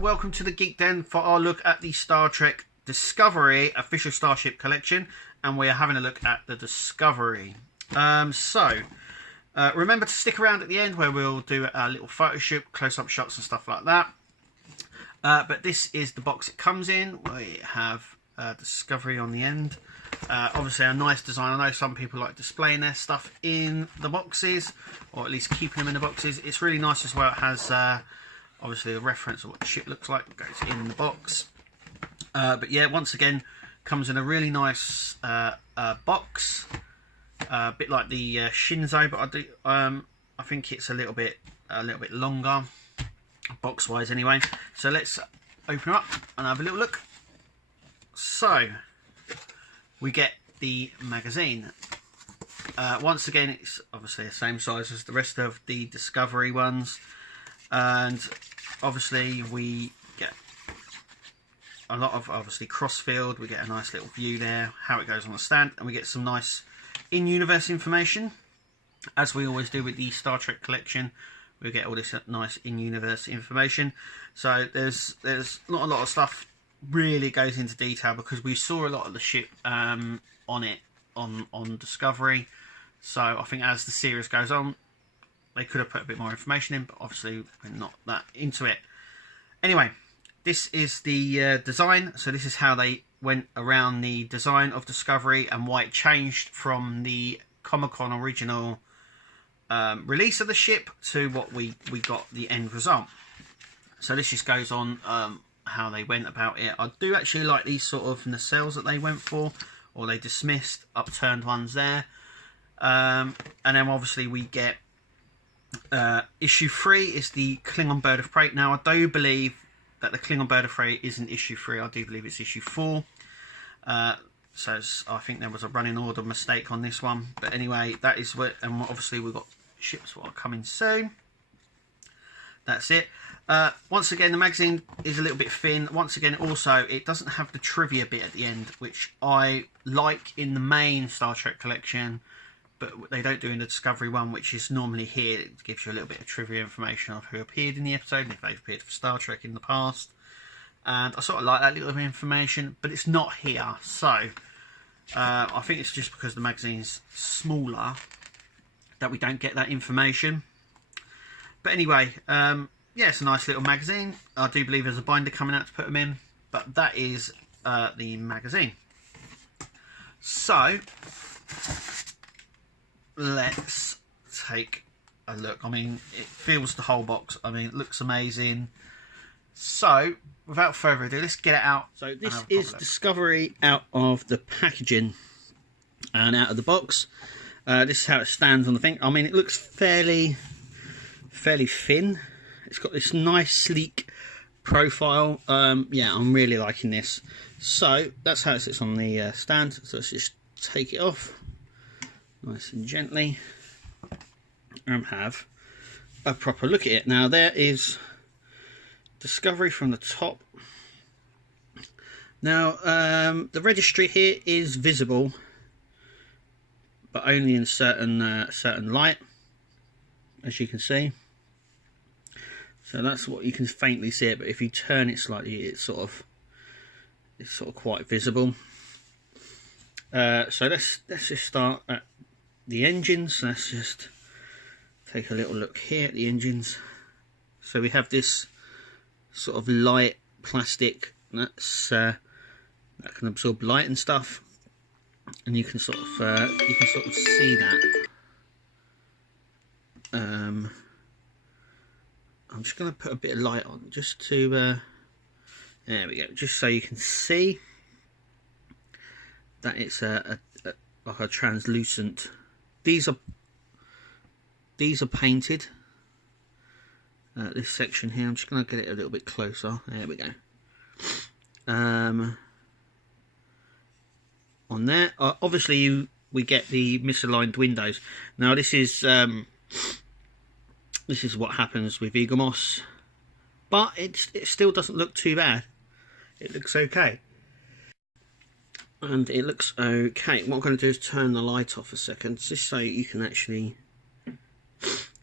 Welcome to the Geek Den for our look at the Star Trek Discovery official Starship collection, and we are having a look at the Discovery. Remember to stick around at the end where we'll do a little photo shoot, close-up shots and stuff like that. But this is the box it comes in. We have Discovery on the end. Obviously a nice design. I know some people like displaying their stuff in the boxes, or at least keeping them in the boxes. It's really nice as well. It has obviously a reference of what the ship looks like goes in the box. But yeah, once again, comes in a really nice box, a bit like the Shinzo, but I think it's a little bit longer, box wise anyway. So let's open it up and have a little look. So we get the magazine. Once again, it's obviously the same size as the rest of the Discovery ones. And obviously we get a lot of crossfield. We get a nice little view there, how it goes on the stand, and we get some nice in-universe information, as we always do with the Star Trek collection. We get all this nice in-universe information. So there's not a lot of stuff really goes into detail, because we saw a lot of the ship on Discovery. So I think as the series goes on, they could have put a bit more information in, but obviously we're not that into it. Anyway, this is the design. So this is how they went around the design of Discovery and why it changed from the Comic-Con original release of the ship to what we got the end result. So this just goes on how they went about it. I do actually like these sort of nacelles that they went for, or they dismissed, upturned ones there. And then obviously we get issue 3 is the Klingon Bird of Prey. Now I do believe that the Klingon Bird of Prey isn't issue 3. I do believe it's issue 4. So I think there was a running order mistake on this one. But anyway, that is what. And obviously we've got ships that are coming soon. That's it. Once again, the magazine is a little bit thin. Once again, also it doesn't have the trivia bit at the end, which I like in the main Star Trek collection, but they don't do in the Discovery one, which is normally here. It gives you a little bit of trivia information of who appeared in the episode, and if they've appeared for Star Trek in the past. And I sort of like that little bit of information, but it's not here. So I think it's just because the magazine's smaller that we don't get that information. But anyway, yeah, it's a nice little magazine. I do believe there's a binder coming out to put them in, but that is the magazine. So let's take a look. I mean, it fills the whole box. I mean, it looks amazing. So without further ado, let's get it out. So this is Discovery out of the packaging and out of the box. This is how it stands on the thing. I mean, it looks fairly thin. It's got this nice sleek profile. Yeah, I'm really liking this. So that's how it sits on the stand. So let's just take it off nice and gently and have a proper look at it. Now there is Discovery from the top. Now the registry here is visible, but only in certain light, as you can see. So that's what you can faintly see it, but if you turn it slightly, it's sort of quite visible. So let's just start at the engines. Let's just take a little look here at the engines. So we have this sort of light plastic that's that can absorb light and stuff, and you can sort of see that. I'm just going to put a bit of light on just to there we go, just so you can see that it's like a translucent. These these are painted. This section here, I'm just going to get it a little bit closer. There we go. On there, obviously we get the misaligned windows. Now this is what happens with Egomos, but it still doesn't look too bad. It looks okay. And it looks okay. What I'm going to do is turn the light off a second, just so you can actually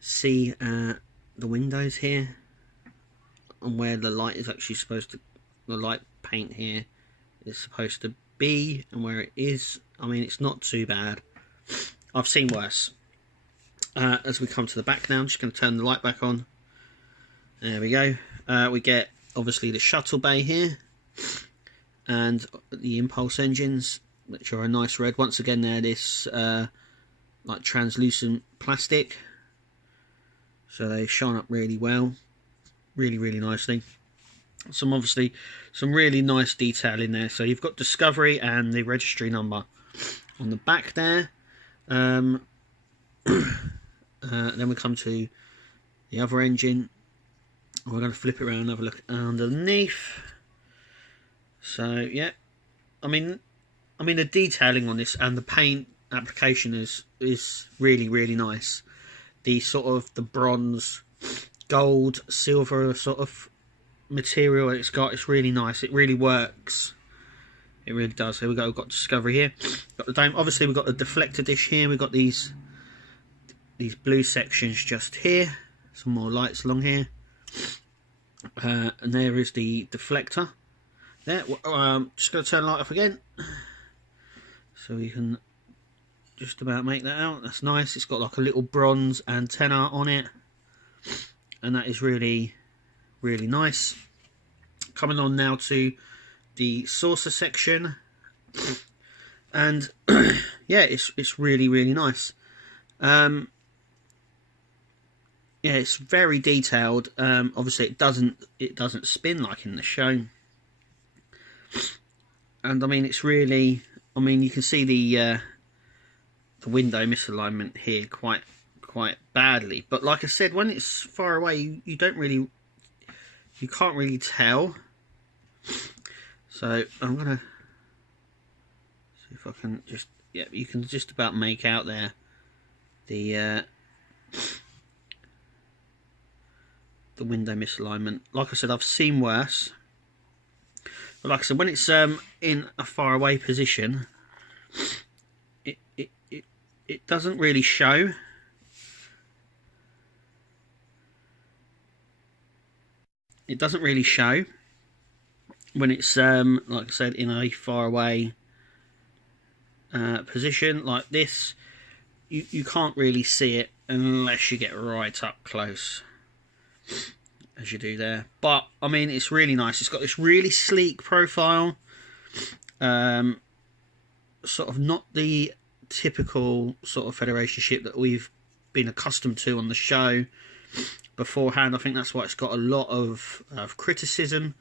see the windows here, and where the light is actually supposed to, the light paint here is supposed to be, and where it is. I mean, it's not too bad. I've seen worse. As we come to the back now, I'm just going to turn the light back on. There we go. We get obviously the shuttle bay here, and the impulse engines, which are a nice red. Once again, they're this like translucent plastic, so they shine up really well, really nicely. Obviously some really nice detail in there. So you've got Discovery and the registry number on the back there. Then we come to the other engine. We're going to flip it around and have a look underneath. So yeah, I mean the detailing on this and the paint application is really nice. The sort of the bronze, gold, silver sort of material it's got, it's really nice. It really works. It really does. Here we go. We've got Discovery here. Got the dome. Obviously we've got the deflector dish here. We've got these blue sections just here. Some more lights along here. And there is the deflector. There. Just going to turn the light off again, so you can just about make that out. That's nice. It's got like a little bronze antenna on it, and that is really nice. Coming on now to the saucer section, and yeah, it's really nice. Yeah, it's very detailed. Obviously it doesn't spin like in the show, and I mean it's really, I mean you can see the window misalignment here quite badly, but like I said, when it's far away you can't really tell. So I'm gonna see if I can just, yeah, you can just about make out there the window misalignment. Like I said, I've seen worse, but like I said, when it's in a far away position, it doesn't really show. It doesn't really show when it's like I said, in a far away position like this. You can't really see it unless you get right up close, as you do there. But I mean, it's really nice. It's got this really sleek profile, sort of not the typical sort of Federation ship that we've been accustomed to on the show beforehand. I think that's why it's got a lot of criticism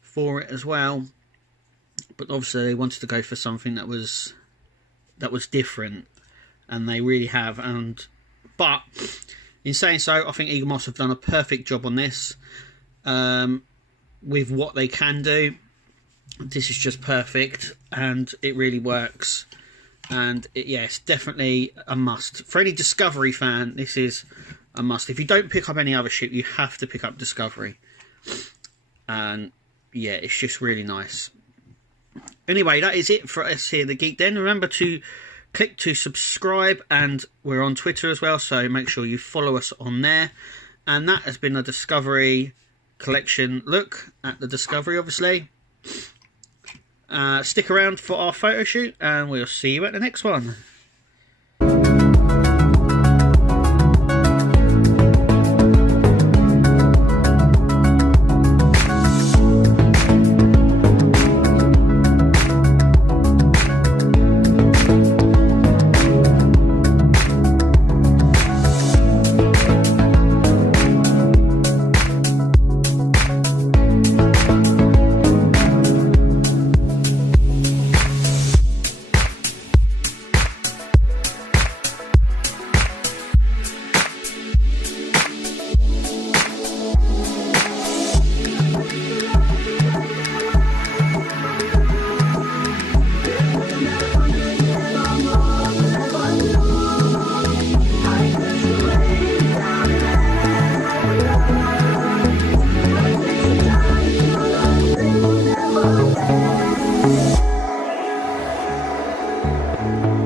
for it as well. But obviously they wanted to go for something that was different, and they really have. But in saying so, I think Egomos have done a perfect job on this. With what they can do, this is just perfect, and it really works. And yeah, it's definitely a must for any Discovery fan. This is a must. If you don't pick up any other ship, you have to pick up Discovery. And yeah, it's just really nice. Anyway, that is it for us here at the Geek Den. Remember to click to subscribe, and we're on Twitter as well, so make sure you follow us on there. And that has been a Discovery collection look at the Discovery, obviously. Stick around for our photo shoot, and we'll see you at the next one. bye.